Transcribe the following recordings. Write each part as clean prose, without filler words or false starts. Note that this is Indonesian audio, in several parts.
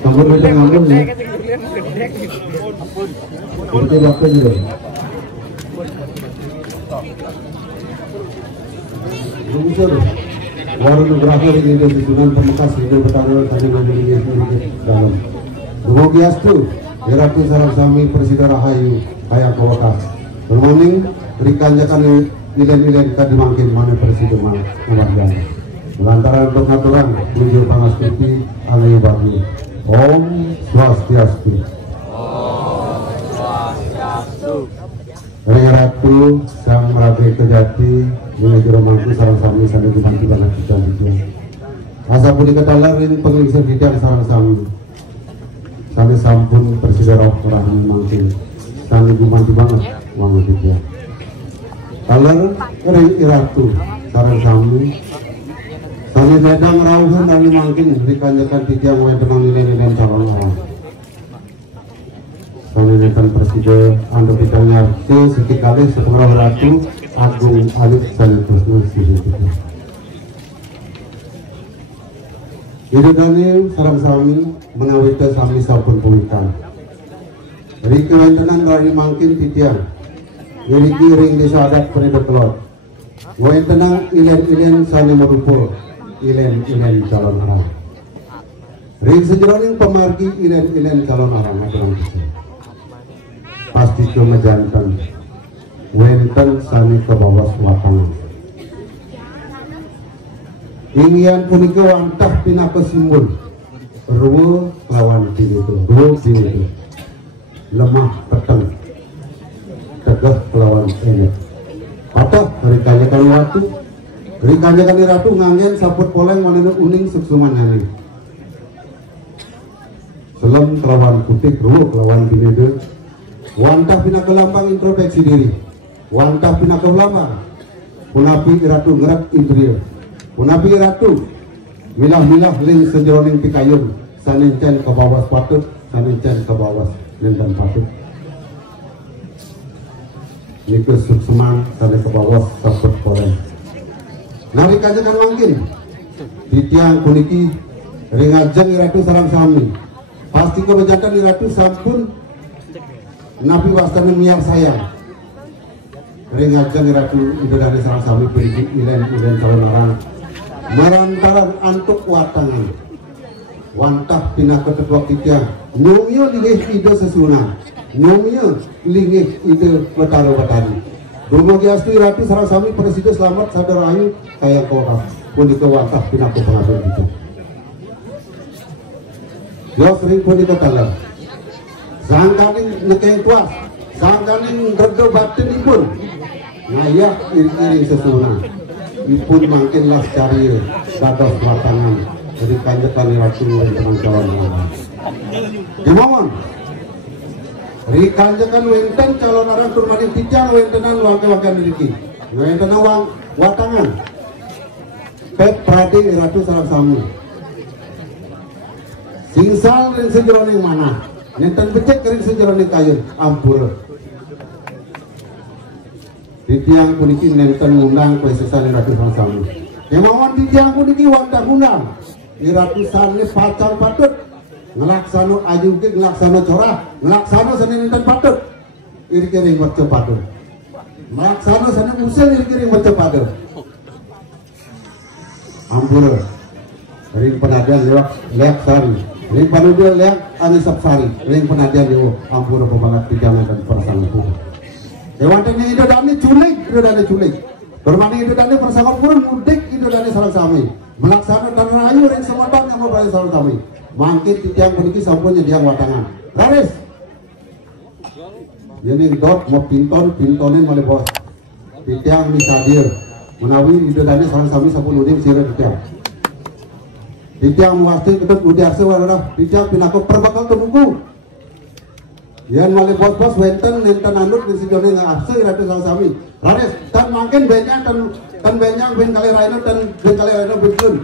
Tambun macam ngambun nih. Itu waktu juga. Lumpur. Warung berakhir ini di Sunan Pamekasan ini bertanggal tadi menjadi dalam. Dumogiastu, Ratu Sarang Sami Presiden Rahayu, Hayang Kawakas. Bermaning, berikan jakan ilen-ilen tadi makin mana Presiden mana Nawajan. Lantaran untuk aturan tujuh panas putih alayu bagi. Om Swastiastu. Om Swastiastu. Ratu Sang Rabe Kejati menuju romangku sarang sami sampai dibantu banget kita itu. Asa pun diketahuin pengelisir bidang sarang sami. Sami sampun Presiden Rahmi mangkin. Sami dibantu banget uang kita. Kaler Ratu sarang sami. Kami sedang rauhan dan mungkin dikanjakan tiga mulai dengan nilai-nilai calon orang. Kami nekan Presiden anda bidangnya sedikit kali sepengaruh Ratu Agung Alif Salikus Nusir. Hidup Daniel sarang sami menawita sami sampun puikan. Riki wentenan rari mangkin titian. Riki ring desa adat penidok kelot. Wentenan ilen-ilen sani merupul. Ilen-ilen calon orang. Ring sejeroning pemargi ilen-ilen calon orang aturan kita. Pasti kemejantan. Wenten sani ke bawah lapangan. Ingin punika wantah pina kesimbul. Ruwe lawan dinitu. Ruwe dinitu. Lemah peteng. Tegah lawan enek. Patah rikanyakan waktu. Rikanyakan Ratu ngangen saput poleng manenu uning suksuman nani. Selem kelawan putih ruwe kelawan dinitu. Wantah pina kelambang introspeksi diri. Wantah pina kelambang. Punapi Ratu gerak interior. Punapi Ratu milah-milah ling sejeroning pikayun. Sanencen ke bawah patut, sanencen ke bawah lintan patut. Niku suksuman sane ke bawah saput poleng. Nari kajakan mungkin di tiang puniki ringajeng Ratu sarang sami. Pasti kebejakan Ratu sampun Nabi wastana miar sayang. Ringajeng Ratu idodane sarang sami puniki ilen calon orang merantaran antuk watangan wantah pinah ketetua kita nyumio lingih ide sesuna nyumio lingih ide betaro-betari dumugi astu iratu sareng sami presiden selamat sadar ayu kaya kota punika wantah pinah ke pengatur itu yo sering punika kala sangkaning nekeng tuas sangkaning redo batinipun ngayak iring-iring sesuna ipun makin las cari dados watangan dari kanjekan iratu wenten calon dimomon ri kanjekan wenten calon arang turmadi tijang wentenan wakil-wakil diriki wenten wang watangan pet pradi iratu sareng sami singsal ring sejeroning mana nenten becek ring sejeroning kayun ampura di tiang puniki nenten ngundang kuesesan iratu sareng sami kemauan di tiang puniki wantah ngundang iratusan pacar patut ngelaksano ajuge ngelaksano corah ngelaksano seni nenten patut iri-iri maca patut ngelaksano seni usil iri-iri maca patut ampura ring penadian lewat sari ring panudia lewat anisap sari ring penadian lewat ampura pembalap pijangan dan persangku Ewanten ini dani culik bermani itu dani persangka purun mudik itu dani sareng sami melaksanakan dan rayu ring semadang yang membayar sareng sami mangkit titiang puniki sampun nyediang watangan raris yening dot mau pintonin malih bos titiang misadir menawi itu dani sareng sami sampun uding sira titiang muasti ketut udiarse warana titiang pinako perbakal temuku yan malih bos-bos wenten nenten anut di sejone ngapse iratu sareng sami raris dan makin banyak dan banyak ben kali raino dan ben kali raino betul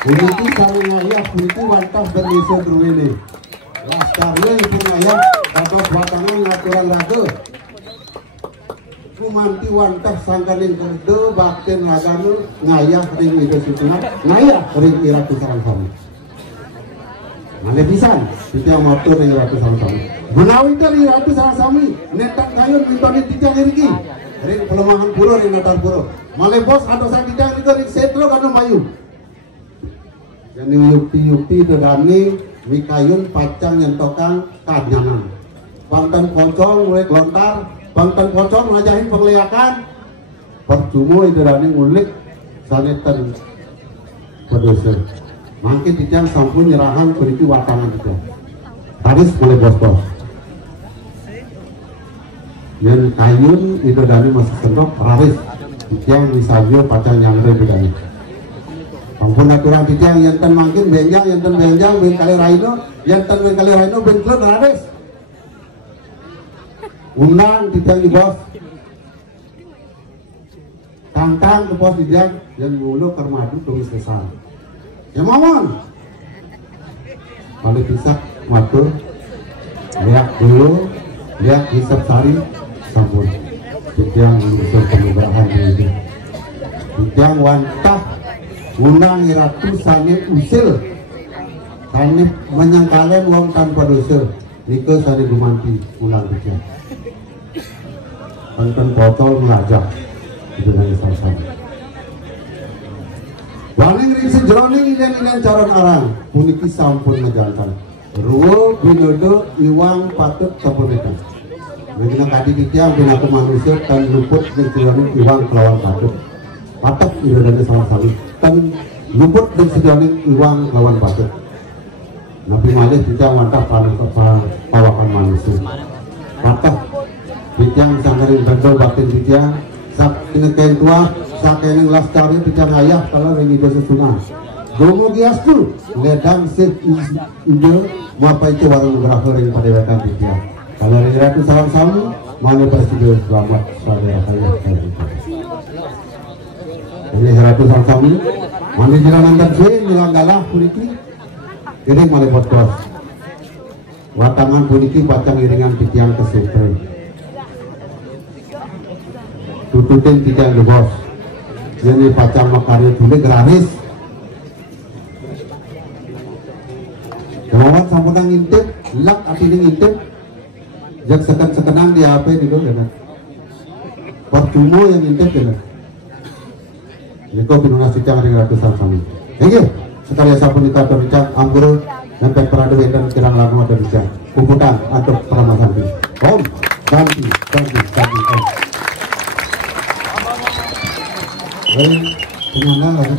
Uniti saling ngayah uniti wantah berisi berwili laskarnya ibu ngayah dados watangan ngaturan raga kumanti wantah sangkaning kerde bakten laganu ngayah ring ide situna ngayah ring iratu sareng sami mana pisan kita motor ring iratu sareng sami menawi ring iratu sareng sami netan kayun mintoni tijang iriki ring pelemahan pura ring netan pura malih bos adosan tijang itu ring setlo kanu mayu jadi yukti dedani mikayun pacang nyentokang kanyanan bangtan pocong mulai lontar bangtan pocong ngajahin pengliakan percuma dedani ngulik sanetan pedoser makin tijang sampun nyerahan beriki watangan juga haris mulai bos-bos yang kayun itu dedani masih sentok haris tijang misalnya pacang nyangre dedani ampun aturan tijang yanten mangkin benjang ben kali raino yanten ben kali raino ben klon rares undang tijang di bos tangtang ke bos tijang yang mulu kermadu tulis kesan ya momon kali pisah matur lihat dulu lihat hisap sari sampun tijang mengusul penugahan itu tijang wantah undang iratu sani usil sani menyangkalen wong tanpa dosa niko sani gumanti ulang tiga konten botol melajak itu dari sasan waning ring sejeroning ilan caron arang puniki sampun ngejantan ruwo binodo iwang patut sapunetan begina kadi tiang binaku manusia dan luput sejeroning iwang kelawan patut itu dari sama-sama kan luput dan sejaning iwang lawan patut nabi malih tidak mantap pawakan manusia patah bijang sangkaring bendol batin bijang sak ineken tua sak eneng lastari bijang ayah kalau ring ide sesuna gomo giastu ledang sip ide mapai itu warung berakhir ring pada wekan bijang kalau ring ratu salam samu mana presiden selamat saudara saya ini ratu salam samu mana jalan dan sih nilang galah puniki kering malih bos watangan puniki pacang iringan titiang kesupre tututin titiang di bos jadi pacang makarya dulu gratis kemauan sampunang ngintip lak ati ngintip jak sekenang di HP di dulu percuma yang intip kena. Ini kau pinungas cicang di ratusan kami. Oke, sekali sapun kita terbincang Amguru dan Perada dan kirang lagu ada bincang. Kumpulan untuk peramasan ini. Om, ganti. Om. Baik, penyandang ada.